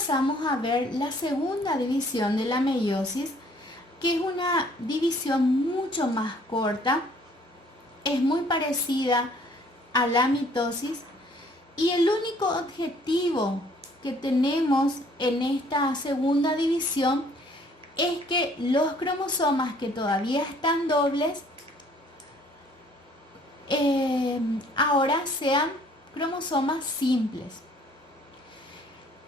pasamos a ver la segunda división de la meiosis, que es una división mucho más corta, es muy parecida a la mitosis y el único objetivo que tenemos en esta segunda división es que los cromosomas que todavía están dobles ahora sean cromosomas simples.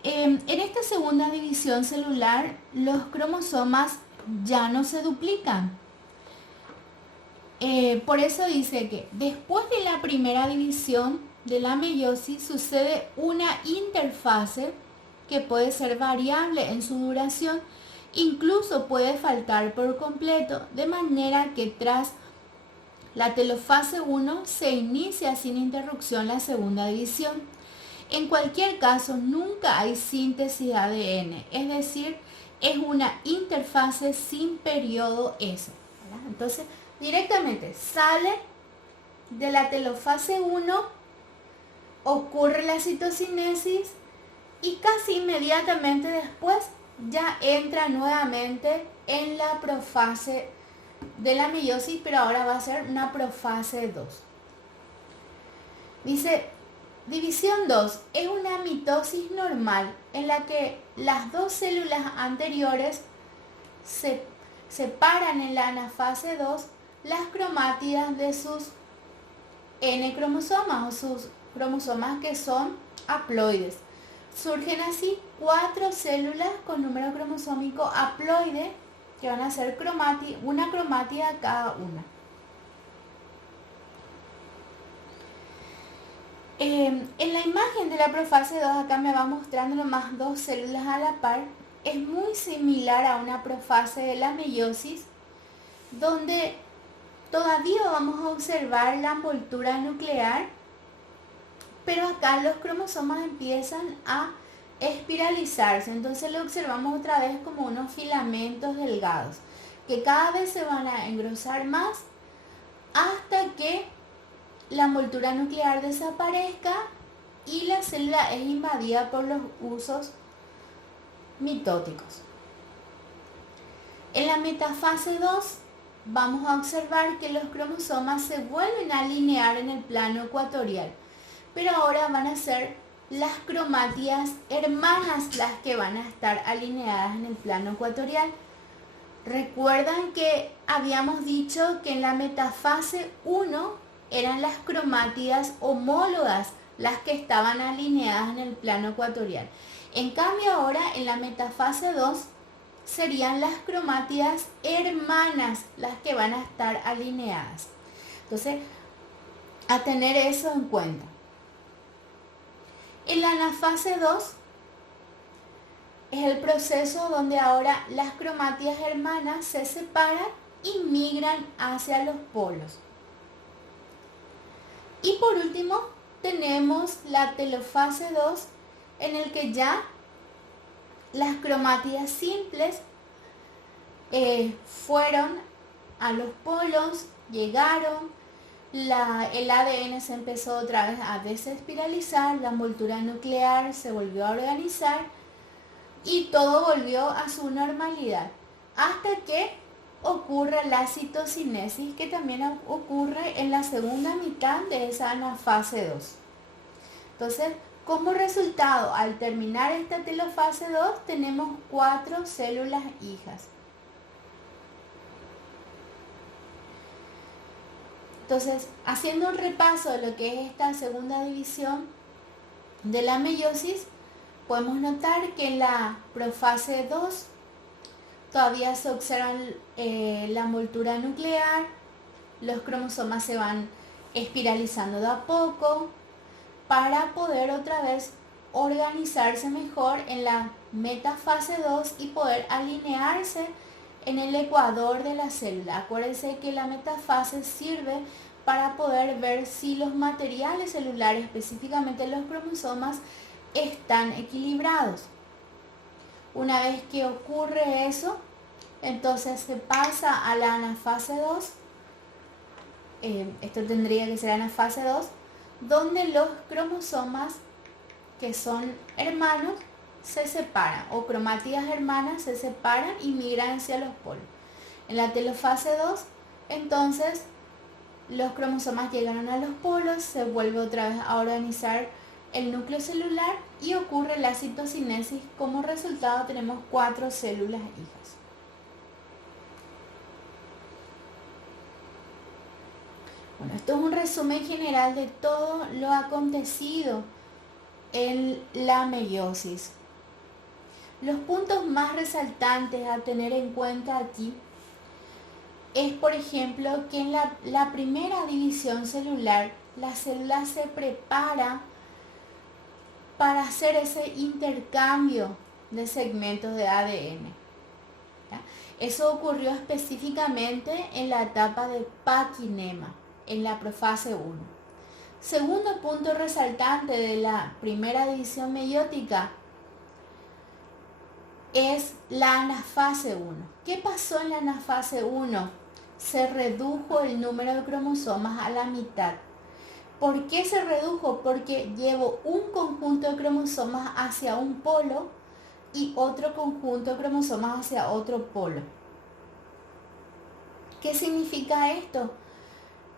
En esta segunda división celular, los cromosomas ya no se duplican. Por eso dice que después de la primera división de la meiosis sucede una interfase que puede ser variable en su duración, incluso puede faltar por completo, de manera que tras la telofase 1 se inicia sin interrupción la segunda división. En cualquier caso, nunca hay síntesis de ADN, es decir, es una interfase sin periodo S. ¿Verdad? Entonces, directamente sale de la telofase 1, ocurre la citocinesis y casi inmediatamente después ya entra nuevamente en la profase de la meiosis, pero ahora va a ser una profase 2. Dice, división 2 es una mitosis normal en la que las dos células anteriores se separan en la anafase 2 las cromátidas de sus N cromosomas o sus cromosomas que son haploides. Surgen así 4 células con número cromosómico haploide que van a ser una cromátida cada una. En la imagen de la profase 2 acá me va mostrando nomás 2 células a la par. Es muy similar a una profase de la meiosis, donde todavía vamos a observar la envoltura nuclear, pero acá los cromosomas empiezan a espiralizarse. Entonces lo observamos otra vez como unos filamentos delgados, que cada vez se van a engrosar más hasta que la envoltura nuclear desaparezca y la célula es invadida por los usos mitóticos. En la metafase 2 vamos a observar que los cromosomas se vuelven a alinear en el plano ecuatorial, pero ahora van a ser las cromátidas hermanas las que van a estar alineadas en el plano ecuatorial. Recuerdan que habíamos dicho que en la metafase 1 eran las cromátidas homólogas las que estaban alineadas en el plano ecuatorial. En cambio ahora en la metafase 2 serían las cromátidas hermanas las que van a estar alineadas. Entonces, a tener eso en cuenta. En la anafase 2 es el proceso donde ahora las cromátidas hermanas se separan y migran hacia los polos. Y por último, tenemos la telofase 2, en el que ya las cromátidas simples fueron a los polos, llegaron, el ADN se empezó otra vez a desespiralizar, la envoltura nuclear se volvió a organizar y todo volvió a su normalidad, hasta que ocurre la citocinesis, que también ocurre en la segunda mitad de esa anafase 2. Entonces, como resultado, al terminar esta telofase 2, tenemos 4 células hijas. Entonces, haciendo un repaso de lo que es esta segunda división de la meiosis, podemos notar que en la profase 2 todavía se observa la envoltura nuclear, los cromosomas se van espiralizando de a poco para poder otra vez organizarse mejor en la metafase 2 y poder alinearse en el ecuador de la célula. Acuérdense que la metafase sirve para poder ver si los materiales celulares, específicamente los cromosomas, están equilibrados. Una vez que ocurre eso, entonces se pasa a la anafase 2. Esto tendría que ser anafase 2, donde los cromosomas que son hermanos se separan, o cromátidas hermanas se separan y migran hacia los polos. En la telofase 2, entonces, los cromosomas llegan a los polos, se vuelve otra vez a organizar el núcleo celular y ocurre la citocinesis. Como resultado tenemos 4 células hijas. Bueno, esto es un resumen general de todo lo acontecido en la meiosis. Los puntos más resaltantes a tener en cuenta aquí es, por ejemplo, que en la primera división celular, la célula se prepara para hacer ese intercambio de segmentos de ADN. ¿Ya? Eso ocurrió específicamente en la etapa de paquinema, en la profase 1. Segundo punto resaltante de la primera división meiótica es la anafase 1. ¿Qué pasó en la anafase 1? Se redujo el número de cromosomas a la mitad. ¿Por qué se redujo? Porque llevo un conjunto de cromosomas hacia un polo y otro conjunto de cromosomas hacia otro polo. ¿Qué significa esto?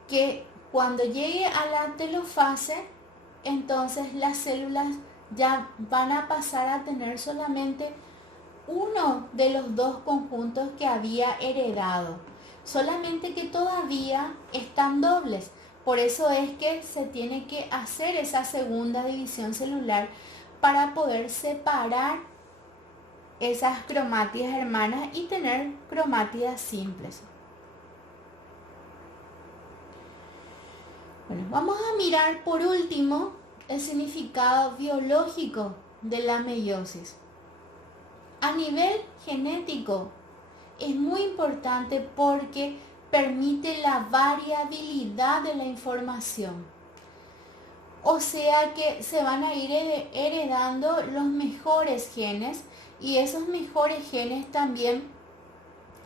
Que cuando llegue a la telofase, entonces las células ya van a pasar a tener solamente uno de los dos conjuntos que había heredado, solamente que todavía están dobles. Por eso es que se tiene que hacer esa segunda división celular para poder separar esas cromátidas hermanas y tener cromátidas simples. Bueno, vamos a mirar por último el significado biológico de la meiosis. A nivel genético es muy importante porque permite la variabilidad de la información. O sea que se van a ir heredando los mejores genes y esos mejores genes también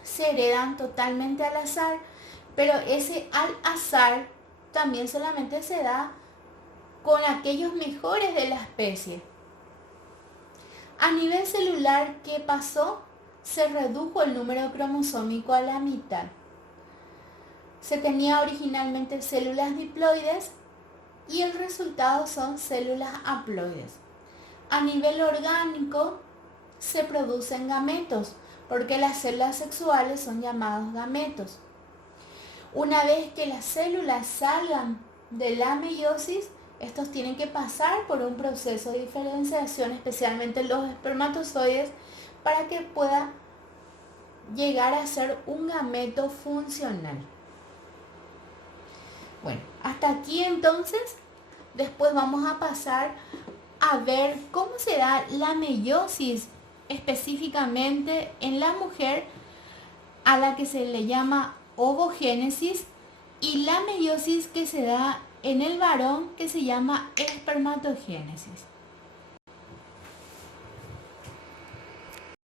se heredan totalmente al azar, pero ese al azar también solamente se da con aquellos mejores de la especie. A nivel celular, ¿qué pasó? Se redujo el número cromosómico a la mitad. Se tenía originalmente células diploides y el resultado son células haploides. A nivel orgánico se producen gametos, porque las células sexuales son llamados gametos. Una vez que las células salgan de la meiosis, estos tienen que pasar por un proceso de diferenciación, especialmente los espermatozoides, para que pueda llegar a ser un gameto funcional. Bueno, hasta aquí entonces. Después vamos a pasar a ver cómo se da la meiosis específicamente en la mujer, a la que se le llama ovogénesis, y la meiosis que se da en el varón, que se llama espermatogénesis.